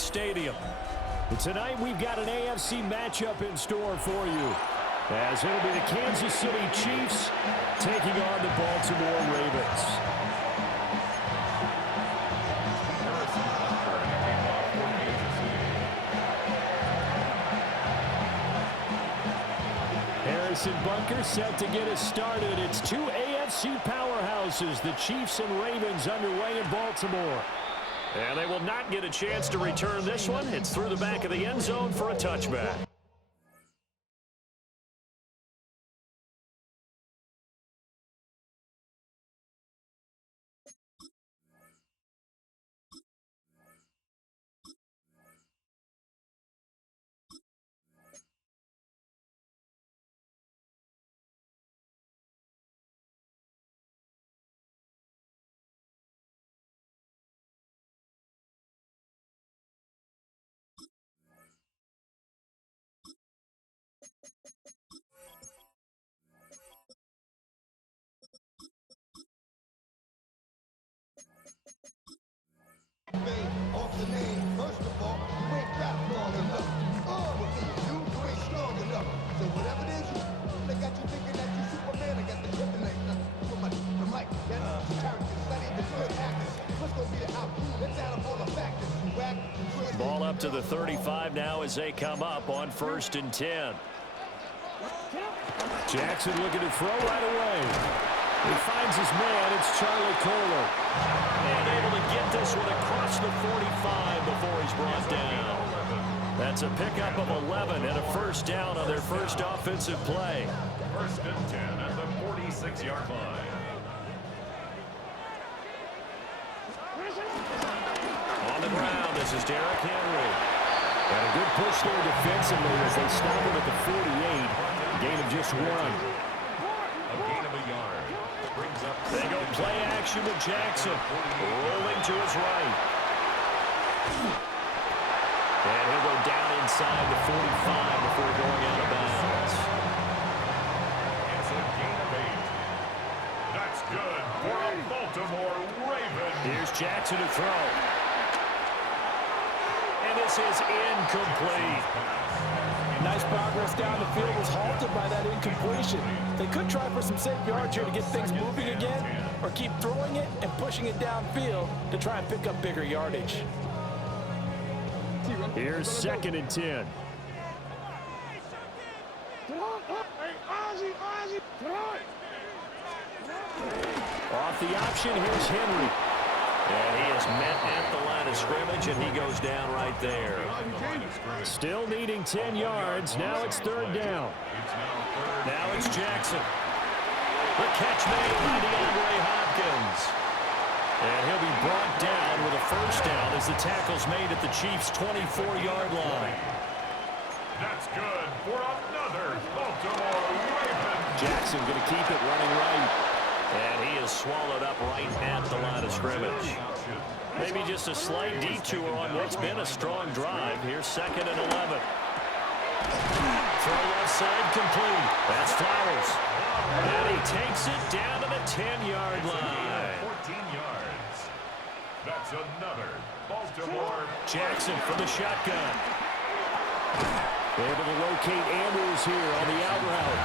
stadium. Tonight we've got an AFC matchup in store for you, as it'll be the Kansas City Chiefs taking on the Baltimore Ravens. Harrison Bunker set to get us started. It's two AFC powerhouses, the Chiefs and Ravens, underway in Baltimore. And they will not get a chance to return this one. It's through the back of the end zone for a touchback. Off the name, first of all, you ain't rap long enough. What can you do? You ain't strong enough. So whatever it is, they got you thinking that you Superman. I got the kryptonite. For the mic, that's character study, the good actors. What's gonna be the outcome? Let's add up all the factors. Ball up to the 35 now as they come up on 1st and 10. Jackson looking to throw right away. He finds his man. It's Charlie Kohler. And able to get this one across the 45 before he's brought down. That's a pickup of 11 and a first down on their first offensive play. 1st and 10 at the 46-yard line. On the ground, this is Derrick Henry. And a good push there defensively as they stop him at the 48. Gain of just one. A gain of a yard. Brings up they go play action with Jackson. Rolling to his right. And he'll go down inside the 45 before going out of bounds. It's a gain of 8. That's good for a Baltimore Ravens. Here's Jackson to throw. And this is incomplete. Nice progress down the field was halted by that incompletion. They could try for some safe yards here to get things moving again, or keep throwing it and pushing it downfield to try and pick up bigger yardage. Here's 2nd and 10. Off the option, here's Henry. And he is met at the line of scrimmage, and he goes down right there. Still needing 10 yards. Now it's 3rd down. Now it's Jackson. The catch made by DeAndre Hopkins. And he'll be brought down with a first down as the tackle's made at the Chiefs' 24-yard line. That's good for another Baltimore Ravens. Jackson going to keep it running right. And he is swallowed up right at the line of scrimmage. Maybe just a slight detour on what's been a strong drive. Here's 2nd and 11. Throw left side complete. That's Flowers. And he takes it down to the 10-yard line. 14 yards. That's another Baltimore. Jackson from the shotgun. Able to locate Andrews here on the out route.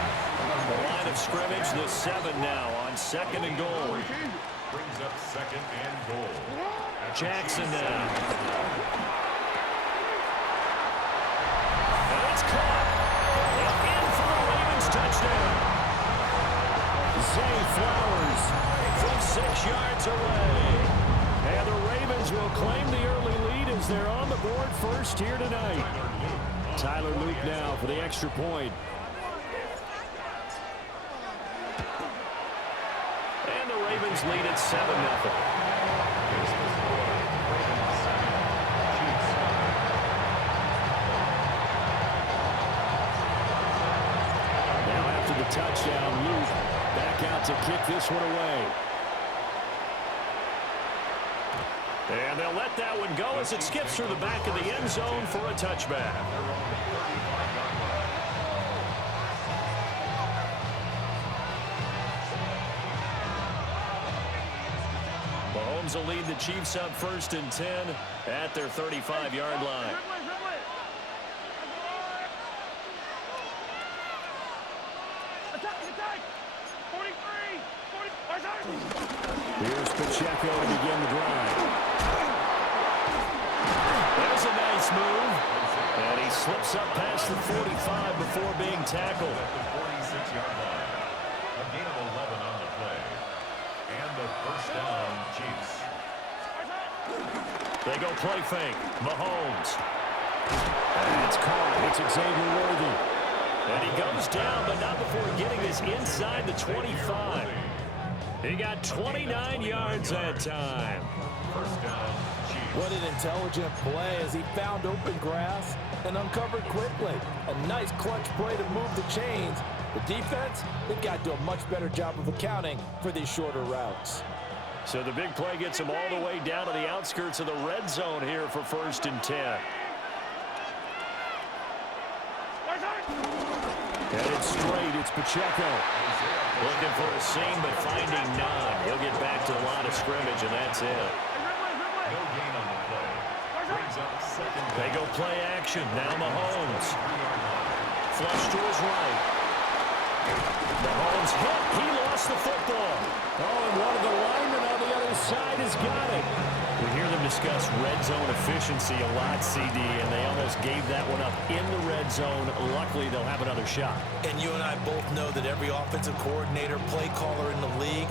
The line of scrimmage, the 7 now on 2nd and goal. Brings up 2nd and goal. Jackson now. And it's caught. And in for the Ravens touchdown. Zay Flowers from 6 yards away. And the Ravens will claim the early lead as they're on the board first here tonight. Tyler Luke now for the extra point. And the Ravens lead at 7-0. Now after the touchdown, Luke back out to kick this one away. And they'll let that one go as it skips through the back of the end zone for a touchback. Mahomes will lead the Chiefs up 1st and 10 at their 35-yard line. Here's Pacheco to begin the drive. There's a nice move. And he slips up past the 45 before being tackled. At the 46-yard line. A gain of 11 on the play. And the first down, Chiefs. They go play fake. Mahomes. And it's caught. It's Xavier Worthy. And he goes down, but not before getting this inside the 25. He got 29 yards that time. First down, Chiefs. What an intelligent play as he found open grass and uncovered quickly. A nice clutch play to move the chains. The defense, they've got to do a much better job of accounting for these shorter routes. So the big play gets him all the way down to the outskirts of the red zone here for 1st and 10. Headed straight, it's Pacheco. Looking for a seam, but finding none. He'll get back to the line of scrimmage, and that's it. No gain on the play. Brings up second down. They go play action. Now Mahomes. Flush to his right. Mahomes hit. He lost the football. Oh, and one of the linemen on the other side has got it. We hear them discuss red zone efficiency a lot, CD, and they almost gave that one up in the red zone. Luckily, they'll have another shot. And you and I both know that every offensive coordinator, play caller in the league,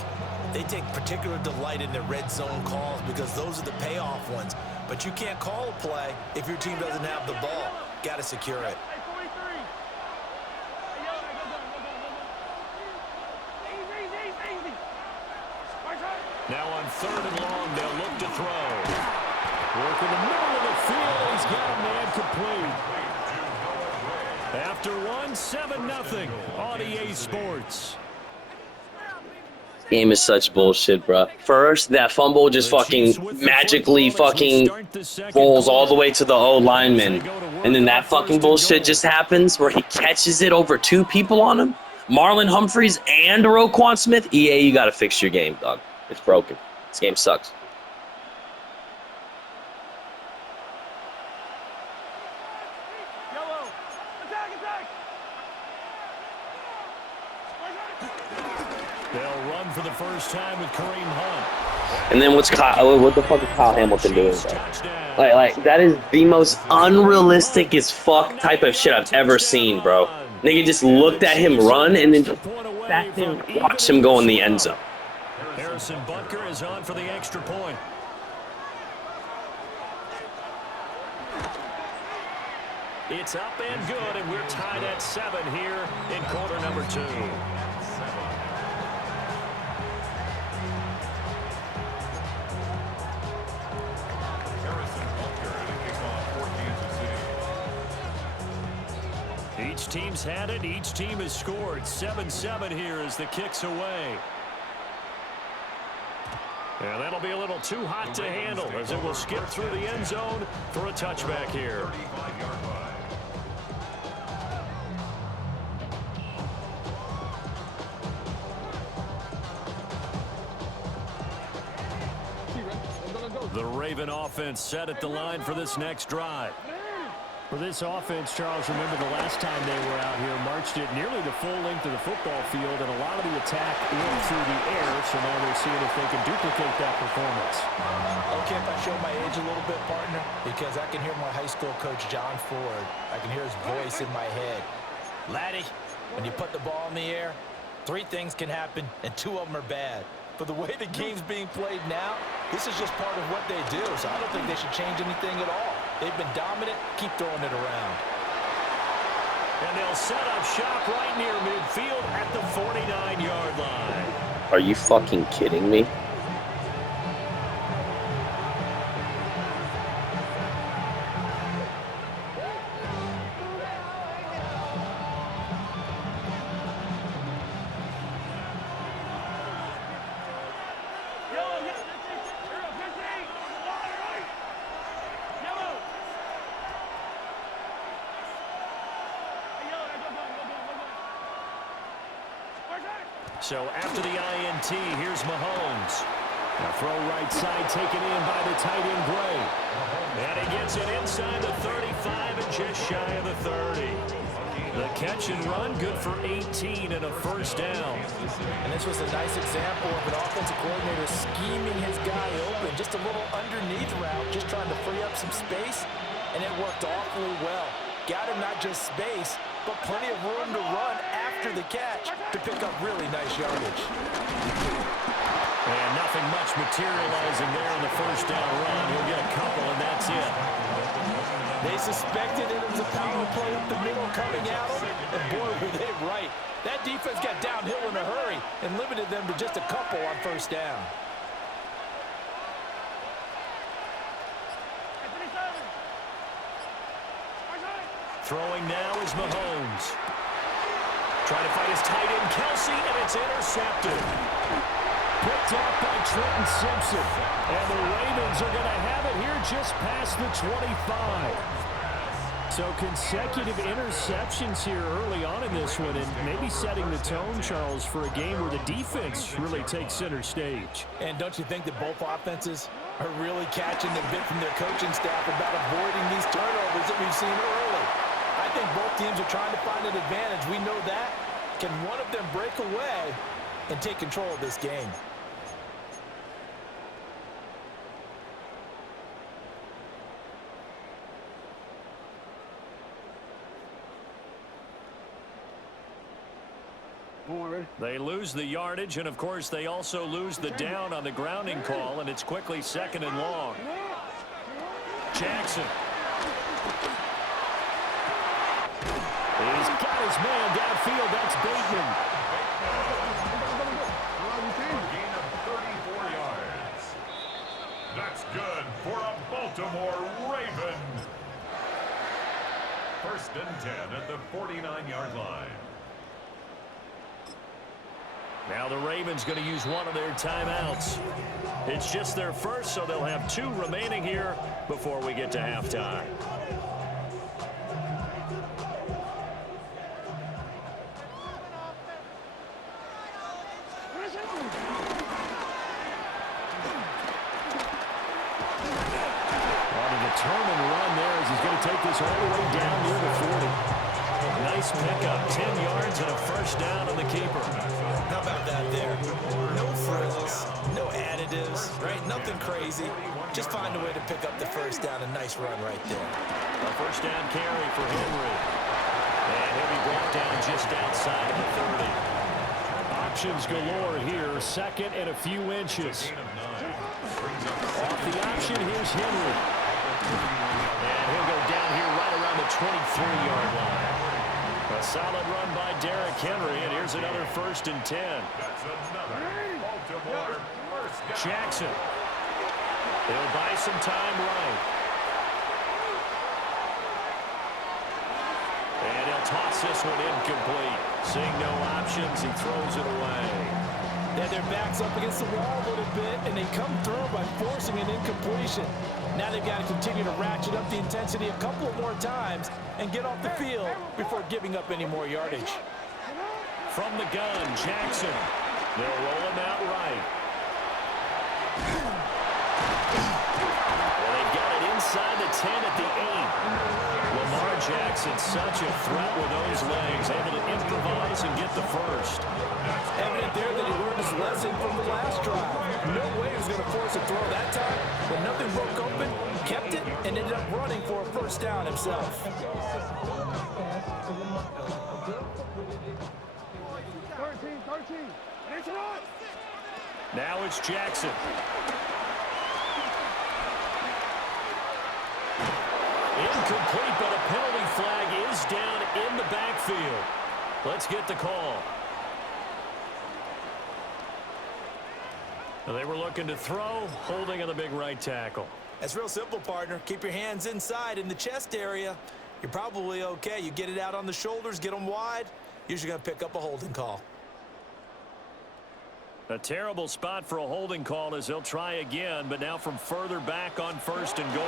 they take particular delight in their red zone calls because those are the payoff ones. But you can't call a play if your team doesn't have the ball. Got to secure it. Now on 3rd and long, they'll look to throw. Work in the middle of the field. He's got a man complete. After one, 7-0 on EA Sports. Game is such bullshit, bro. First, that fumble just fucking magically fucking rolls all the way to the O lineman. And then that fucking bullshit just happens where he catches it over 2 people on him. Marlon Humphreys and Roquan Smith. EA, you gotta fix your game, dog. It's broken. This game sucks. They'll run for the first time with Kareem Hunt. And then what the fuck is Kyle Hamilton doing, bro? Like that is the most unrealistic as fuck type of shit I've ever seen, bro. Nigga just looked at him run and then just sat there and watched him go in the end zone. Harrison Butker is on for the extra point. It's up and good, and we're tied at 7 here in quarter number 2. Each team's had it. Each team has scored. 7-7 here as the kick's away. And that'll be a little too hot to handle as it will skip through the end zone for a touchback here. The Raven offense set at the line for this next drive. For this offense, Charles, remember the last time they were out here, marched it nearly the full length of the football field, and a lot of the attack went through the air, so now they're seeing if they can duplicate that performance. Okay, if I show my age a little bit, partner, because I can hear my high school coach, John Ford. I can hear his voice in my head. Laddie, when you put the ball in the air, 3 things can happen, and 2 of them are bad. But the way the game's being played now, this is just part of what they do, so I don't think they should change anything at all. They've been dominant. Keep throwing it around. And they'll set up shop right near midfield at the 49-yard line. Are you fucking kidding me? So after the INT, here's Mahomes. A throw right side taken in by the tight end Gray. And he gets it inside the 35 and just shy of the 30. The catch and run, good for 18 and a first down. And this was a nice example of an offensive coordinator scheming his guy open. Just a little underneath route, just trying to free up some space, and it worked awfully well. Got him not just space, but plenty of room to run after the catch to pick up really nice yardage. And nothing much materializing there in the first down run. He'll get a couple, and that's it. They suspected it was a power play up the middle coming at them, and boy, were they right. That defense got downhill in a hurry and limited them to just a couple on first down. Throwing now is Mahomes. Trying to fight his tight end, Kelsey, and it's intercepted. Picked off by Trenton Simpson. And the Ravens are going to have it here just past the 25. So consecutive interceptions here early on in this one, and maybe setting the tone, Charles, for a game where the defense really takes center stage. And don't you think that both offenses are really catching the bit from their coaching staff about avoiding these turnovers that we've seen early? I think both teams are trying to find an advantage. We know that. Can one of them break away and take control of this game? They lose the yardage, and of course they also lose the down on the grounding call, and it's quickly second and long. Jackson. He's got his man downfield. That's Bateman. Gain of 34 yards. That's good for a Baltimore Raven. First and 10 at the 49-yard line. Now the Ravens going to use one of their timeouts. It's just their first, so they'll have 2 remaining here before we get to halftime. On a determined run there as he's going to take this all the way down near the 40. Nice pickup, 10 yards and a first down on the keeper. How about that there? No frills, no additives, right? Nothing crazy. Just find a way to pick up the first down. A nice run right there. A first down carry for Henry. And he'll be brought down just outside of the 30. Options galore here. Second and a few inches. Off the option, here's Henry. And he'll go down here right around the 23-yard line. A solid run by Derrick Henry, and here's another first and 10. Jackson. He'll buy some time right. And he'll toss this one incomplete. Seeing no options, he throws it away. Yeah, their back's up against the wall a little bit, and they come through by forcing an incompletion. Now they've got to continue to ratchet up the intensity a couple more times and get off the field before giving up any more yardage. From the gun, Jackson. They'll roll him out right. Well, they've got it inside the 10 at the 8. Lamar Jackson, such a threat with those legs, able to improvise and get the first. Evident there that he learned his lesson from the last drive. No way he was going to force a throw that time. When nothing broke open, kept it, and ended up running for a first down himself. 13. Now it's Jackson. Incomplete, but a penalty flag is down in the backfield. Let's get the call. They were looking to throw, holding on the big right tackle. That's real simple, partner. Keep your hands inside in the chest area. You're probably okay. You get it out on the shoulders, get them wide. Usually going to pick up a holding call. A terrible spot for a holding call as they'll try again, but now from further back on first and goal.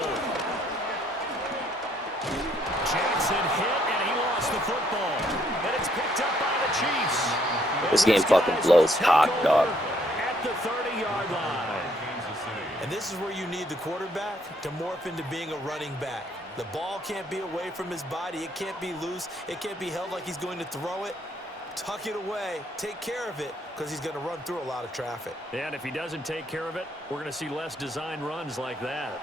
Jackson hit, and he lost the football. And it's picked up by the Chiefs. This game fucking blows cock, dog. At the 30-yard line. And this is where you need the quarterback to morph into being a running back. The ball can't be away from his body. It can't be loose. It can't be held like he's going to throw it. Tuck it away. Take care of it because he's going to run through a lot of traffic. And if he doesn't take care of it, we're going to see less design runs like that.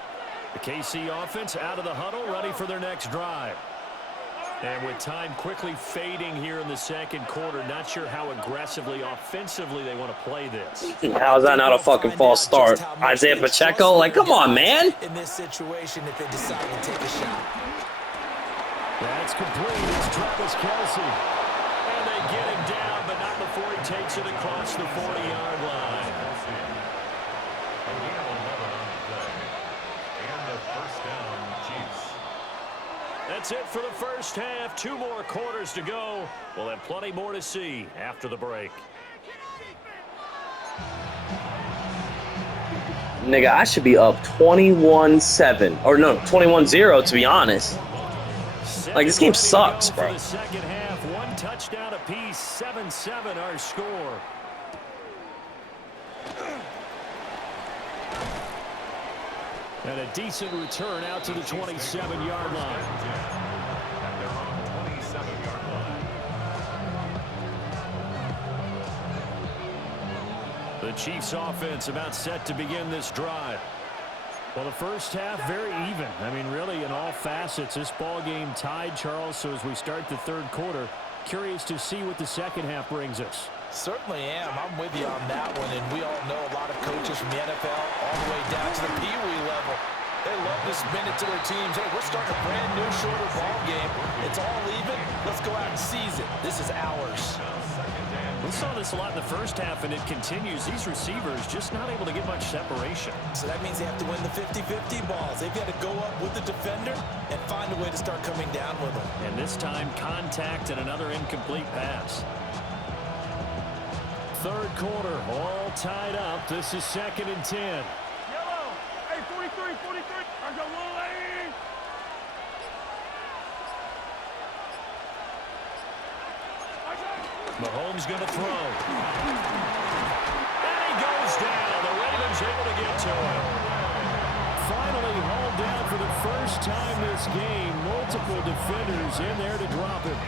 The KC offense out of the huddle, ready for their next drive. And with time quickly fading here in the second quarter, not sure how aggressively, offensively they want to play this. How is that not a fucking false start? Isaiah Pacheco, like, come on, man. In this situation, if they decide to take a shot. That's complete. It's Travis Kelce. And they get him down, but not before he takes it across the 40-yard line. That's it for the first half. 2 more quarters to go. We'll have plenty more to see after the break. Nigga, I should be up 21-7. Or no, 21-0 to be honest. Like, this game sucks, bro. For the second half, 1 touchdown apiece, 7-7 our score. And a decent return out to the 27-yard line. At their own 27-yard line. The Chiefs offense about set to begin this drive. Well, the first half, very even. I mean, really, in all facets, this ball game tied, Charles. So as we start the third quarter, curious to see what the second half brings us. Certainly am. I'm with you on that one. And we all know a lot of coaches from the NFL all the way down to the Pee Wee level. They love to spin it to their teams. Hey, we're starting a brand new, shorter ball game. It's all even. Let's go out and seize it. This is ours. We saw this a lot in the first half, and it continues. These receivers just not able to get much separation. So that means they have to win the 50-50 balls. They've got to go up with the defender and find a way to start coming down with them. And this time, contact and another incomplete pass. Third quarter, all tied up. This is 2nd and 10. Yellow. Hey, 43. I got Willie. Mahomes going to throw. And he goes down. The Ravens able to get to him. Finally hauled down for the first time this game. Multiple defenders in there to drop him.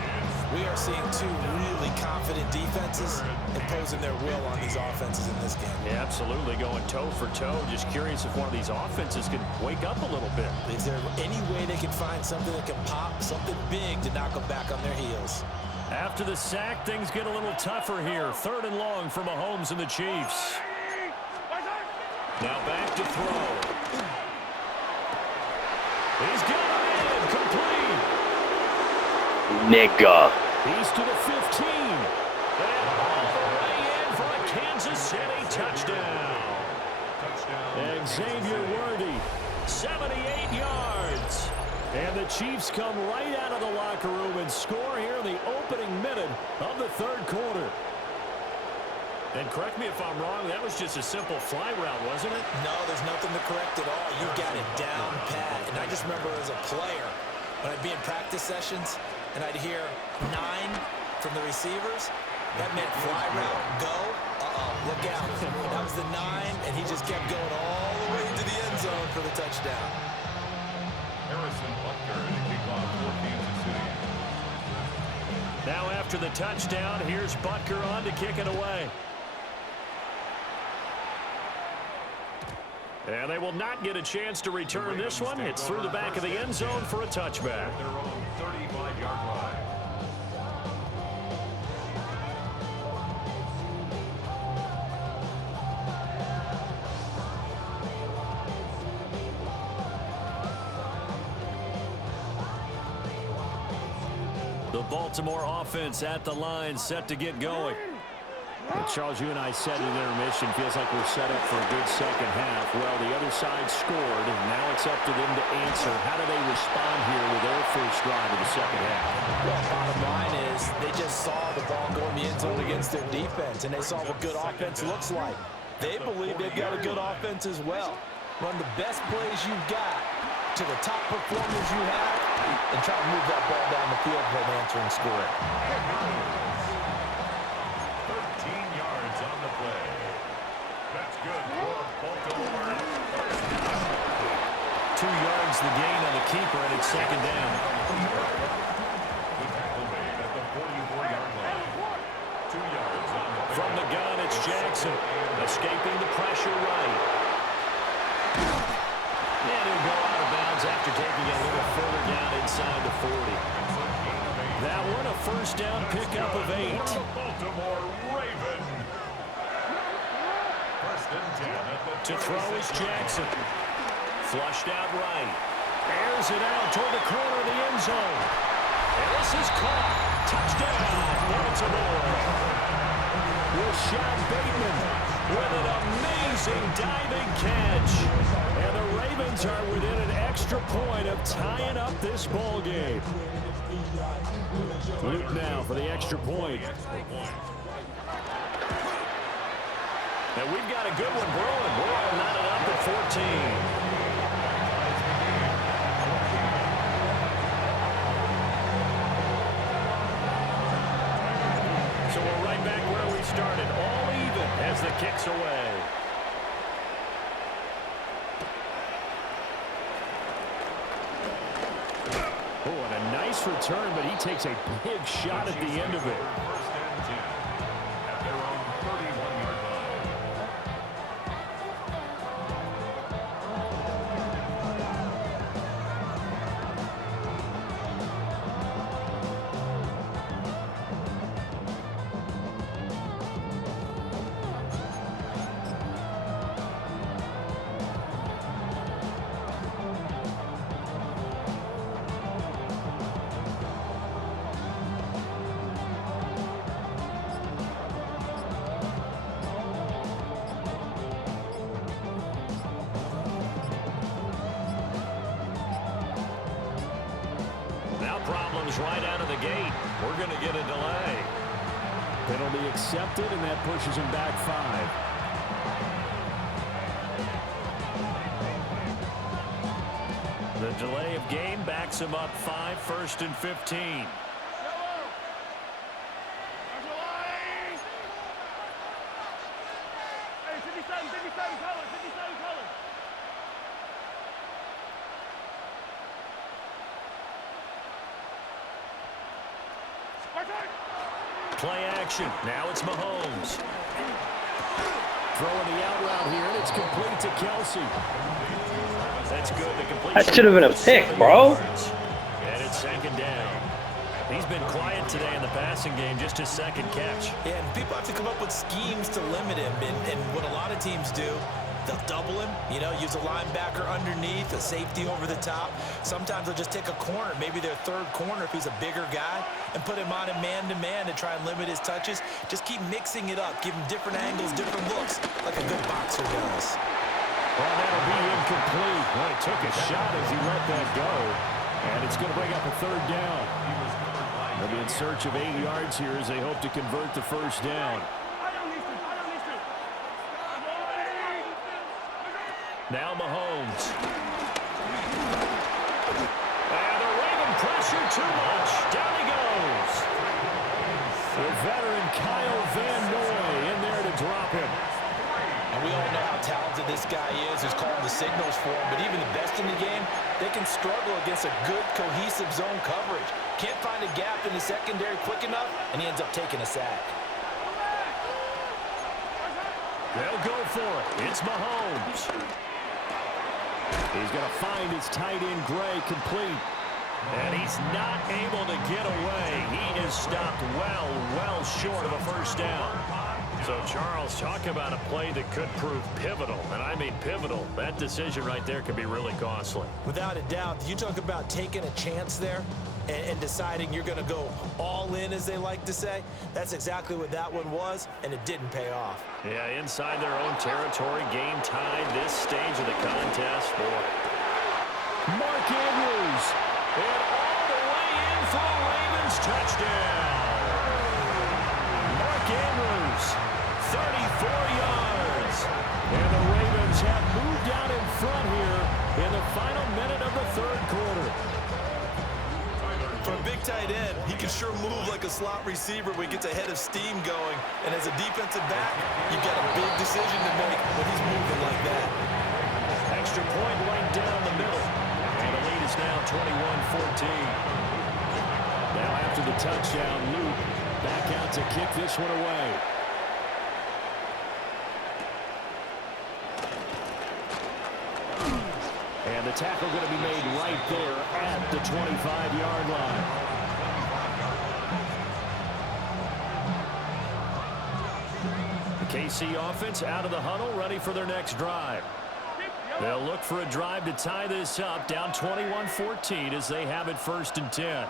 We are seeing 2 really confident defenses imposing their will on these offenses in this game. Yeah, absolutely, going toe for toe. Just curious if one of these offenses can wake up a little bit. Is there any way they can find something that can pop, something big to knock them back on their heels? After the sack, things get a little tougher here. 3rd and long for Mahomes and the Chiefs. Now back to throw. He's got it in, complete. Nigga. He's to the 15. And all the way in for a Kansas City touchdown. Xavier Worthy, 78 yards. And the Chiefs come right out of the locker room and score here in the opening minute of the third quarter. And correct me if I'm wrong, that was just a simple fly route, wasn't it? No, there's nothing to correct at all. You got it down pat. And I just remember as a player, when I'd be in practice sessions, and I'd hear 9 from the receivers, that meant fly route, go, look out. That was the 9, and he just kept going all the way into the end zone for the touchdown. Harrison Butker to kick off for Kansas City. Now after the touchdown, here's Butker on to kick it away. And they will not get a chance to return this one. It's through the back of the end zone for a touchback. Their own 35-yard line. The Baltimore offense at the line, set to get going. And Charles, you and I said in intermission, feels like we're set up for a good second half. Well, the other side scored, and now it's up to them to answer. How do they respond here with their first drive of the second half? Well, bottom line is they just saw the ball go in the end zone against their defense, and they saw what good offense looks like. They believe they've got a good offense as well. Run the best plays you've got to the top performers you have, and try to move that ball down the field for an answering score. 13 yards on the play. That's good for Baltimore. avoids the gain on the keeper, and it's second down. The tackle made at the 44-yard line. 2 yards on the From the gun, it's Jackson, escaping the pressure right. And he'll go out of bounds after taking it a little further down inside the 40. That one, a first down pickup of 8. Baltimore Raven. First and 10 at the To throw is Jackson. Flushed out right. Airs it out toward the corner of the end zone. And this is caught. Touchdown, Baltimore. Rashad Bateman with an amazing diving catch. And the Ravens are within an extra point of tying up this ball game. Luke now for the extra point. And we've got a good one brewing. We're all knotted up at 14. So we're right back where we started, all even as the kick's away. Oh, and a nice return, but he takes a big shot at the end of it. First and 10 at their own 31-yard line. Problems right out of the gate. We're going to get a delay. Penalty accepted, and that pushes him back 5. The delay of game backs him up 5, first and 15. Play action. Now it's Mahomes. Throwing the out route here, and it's complete to Kelsey. That's good. The completion. That should have been a pick, bro. And it's second down. He's been quiet today in the passing game, just his second catch. Yeah, and people have to come up with schemes to limit him. And what a lot of teams do, they'll double him, use a linebacker underneath, a safety over the top. Sometimes they'll just take a corner, maybe their third corner if he's a bigger guy, and put him on a man-to-man to try and limit his touches. Just keep mixing it up, give him different angles, different looks, like a good boxer does. Well, that'll be incomplete. Well, he took a shot as he let that go, and it's going to bring up a third down. They'll be in search of 8 yards here as they hope to convert the first down. Now Mahomes. And the Raven pressure too much. Down he goes. The veteran Kyle Van Noy in there to drop him. And we all know how talented this guy is who's calling the signals for him. But even the best in the game, they can struggle against a good, cohesive zone coverage. Can't find a gap in the secondary quick enough, and he ends up taking a sack. They'll go for it. It's Mahomes. He's going to find his tight end, Gray, complete. And he's not able to get away. He is stopped well short of a first down. So, Charles, talk about a play that could prove pivotal. And I mean pivotal. That decision right there could be really costly. Without a doubt, you talk about taking a chance there and deciding you're going to go all in, as they like to say. That's exactly what that one was, and it didn't pay off. Yeah, inside their own territory, game tied this stage of the contest. Boy. Mark Andrews, and all the way in for a Ravens touchdown. Mark Andrews, 34 yards. And the Ravens have moved out in front here in the final minute of the third quarter. For a big tight end, he can sure move like a slot receiver when he gets a head of steam going. And as a defensive back, you've got a big decision to make when he's moving like that. Extra point right down the middle. And 21-14. Now after the touchdown, Luke back out to kick this one away. And the tackle going to be made right there at the 25-yard line. The KC offense out of the huddle, ready for their next drive. They'll look for a drive to tie this up, down 21-14 as they have it 1st and 10.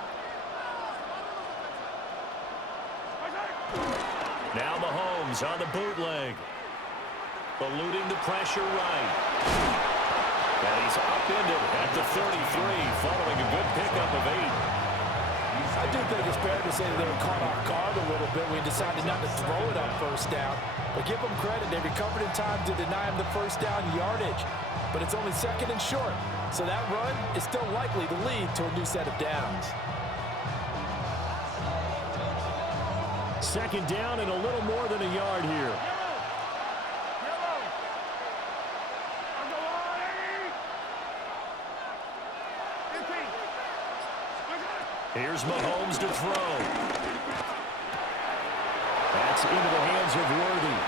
Now Mahomes on the bootleg. Eluding the pressure right. And he's upended at the 33, following a good pickup of 8. I do think it's fair to say that they were caught off guard a little bit when he decided not to throw it up 1st down. But give them credit, they recovered in time to deny him the 1st down yardage. But it's only 2nd and short, so that run is still likely to lead to a new set of downs. 2nd down and a little more than a yard here. Here's Mahomes to throw. That's into the hands of Worthy.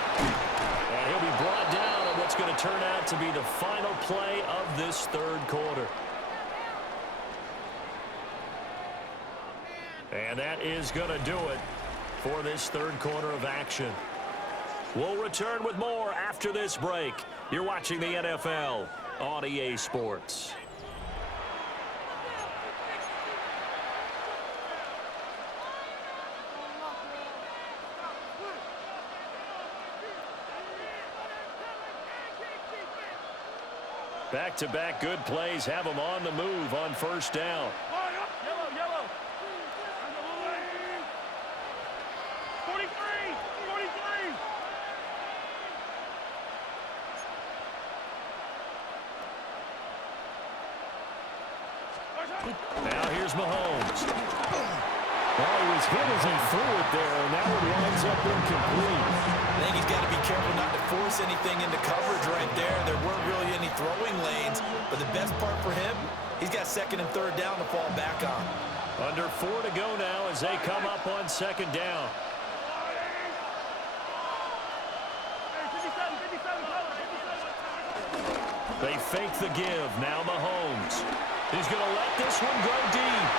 And he'll be brought down on what's going to turn out to be the final play of this 3rd quarter. And that is going to do it for this 3rd quarter of action. We'll return with more after this break. You're watching the NFL on EA Sports. Back-to-back good plays have them on the move on 1st down. Yellow. 43. Now here's Mahomes. Well, he was hit as he threw it there, and that one winds up incomplete. I think he's got to be careful not to force anything into coverage right there. There weren't really any throwing lanes, but the best part for him, he's got 2nd and 3rd down to fall back on. Under 4 to go now as they come up on 2nd down. They fake the give. Now Mahomes. He's going to let this one go deep.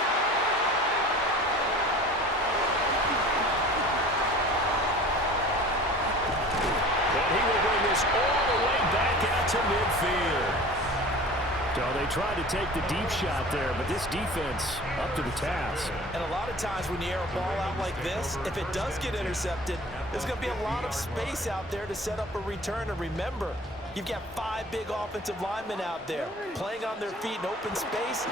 And he will bring this all the way back out to midfield. So they tried to take the deep shot there, but this defense up to the task. And a lot of times when you air a ball out like this, if it does get intercepted, there's going to be a lot of space out there to set up a return. And remember, you've got 5 big offensive linemen out there playing on their feet in open space.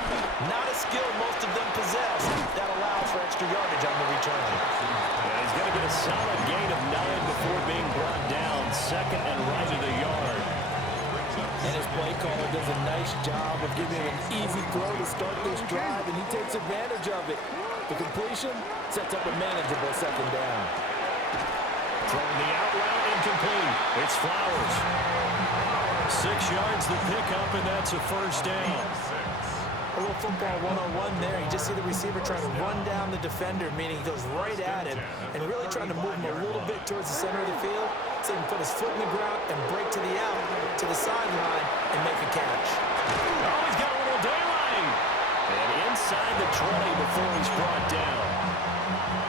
Not a skill most of them possess. That allows for extra yardage on the return. Yeah, he's going to get a solid gain of 9 before being brought down. 2nd and right of the yard. And his play caller does a nice job of giving him an easy throw to start this drive, and he takes advantage of it. The completion sets up a manageable 2nd down. Throwing the out route incomplete. It's Flowers. 6 yards the pickup, and that's a 1st down. A little football one-on-one there. You just see the receiver trying to run down the defender, meaning he goes right at him and really trying to move him a little bit towards the center of the field so he can put his foot in the ground and break to the out, to the sideline, and make a catch. Oh, he's got a little daylight. And inside the 20 before he's brought down.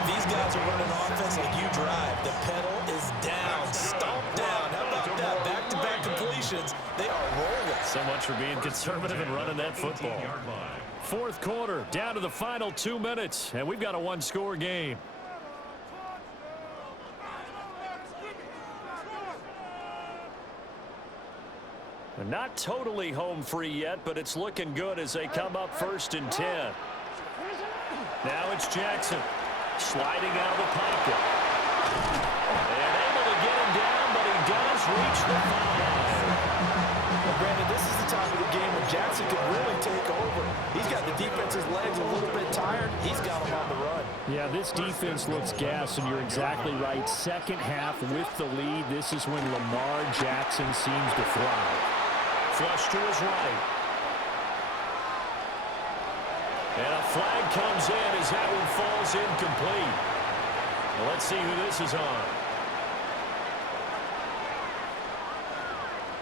These guys are running offense like you drive. The pedal is down, stomp down. How about that? Back-to-back completions. They are rolling. So much for being conservative and running that football. 4th quarter, down to the final 2 minutes, and we've got a 1-score game. Not totally home free yet, but it's looking good as they come up 1st and 10. Now it's Jackson. Sliding out of the pocket. And able to get him down, but he does reach the 5. Well, Brandon, this is the time of the game when Jackson could really take over. He's got the defense's legs a little bit tired. He's got him on the run. Yeah, this defense looks gassed, and you're exactly right. 2nd half with the lead. This is when Lamar Jackson seems to thrive. Flush to his right. And a flag comes in as that one falls incomplete. Well, let's see who this is on.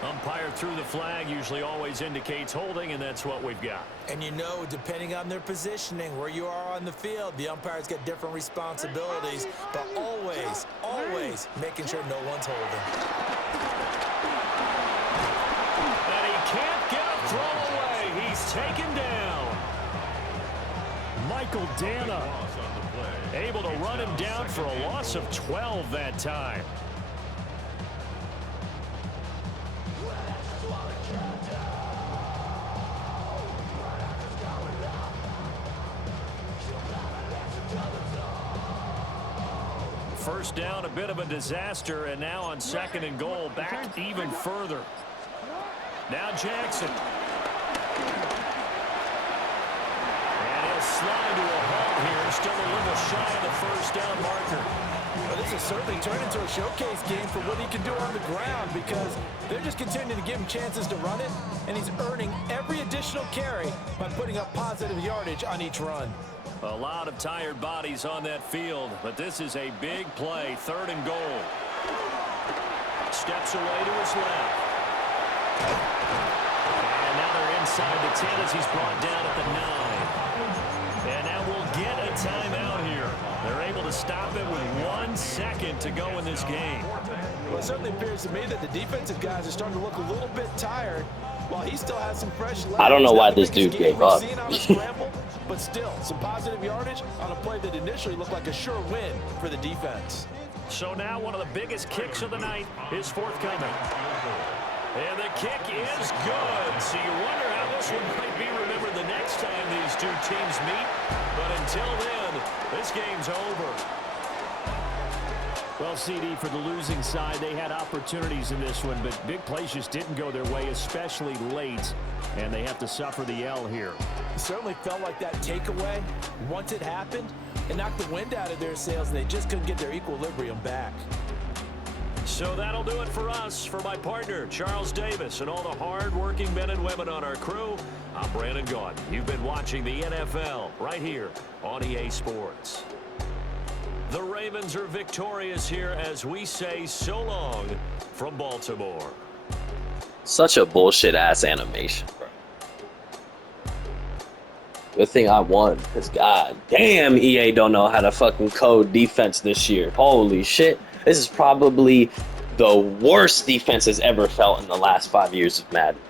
Umpire threw the flag, usually always indicates holding, and that's what we've got. And you know, depending on their positioning, where you are on the field, the umpires get different responsibilities, but always making sure no one's holding. And he can't get a throw away. He's taken down. Michael Dana Able to run him down for a loss of 12 that time. First down, a bit of a disaster, and now on 2nd and goal, back even further. Now Jackson. And he'll slide to a halt here, still a little shy of the first down marker. Well, this has certainly turned into a showcase game for what he can do on the ground, because they're just continuing to give him chances to run it, and he's earning every additional carry by putting up positive yardage on each run. A lot of tired bodies on that field, but this is a big play, 3rd and goal. Steps away to his left. And now they're inside the 10 as he's brought down at the 9. And now we'll get a timeout here. They're able to stop it with 1 second to go in this game. Well, it certainly appears to me that the defensive guys are starting to look a little bit tired, while he still has some fresh legs. I don't know why this dude gave up. But still, some positive yardage on a play that initially looked like a sure win for the defense. So now one of the biggest kicks of the night is forthcoming. And the kick is good. So you wonder how this one might be remembered the next time these two teams meet. But until then, this game's over. Well, CD, for the losing side, they had opportunities in this one, but big plays just didn't go their way, especially late, and they have to suffer the L here. It certainly felt like that takeaway, once it happened, it knocked the wind out of their sails, and they just couldn't get their equilibrium back. So that'll do it for us. For my partner, Charles Davis, and all the hard-working men and women on our crew, I'm Brandon Gaudin. You've been watching the NFL right here on EA Sports. The Ravens are victorious here as we say so long from Baltimore. Such a bullshit-ass animation, bro. Good thing I won, because god damn EA don't know how to fucking code defense this year. Holy shit. This is probably the worst defense has ever felt in the last 5 years of Madden.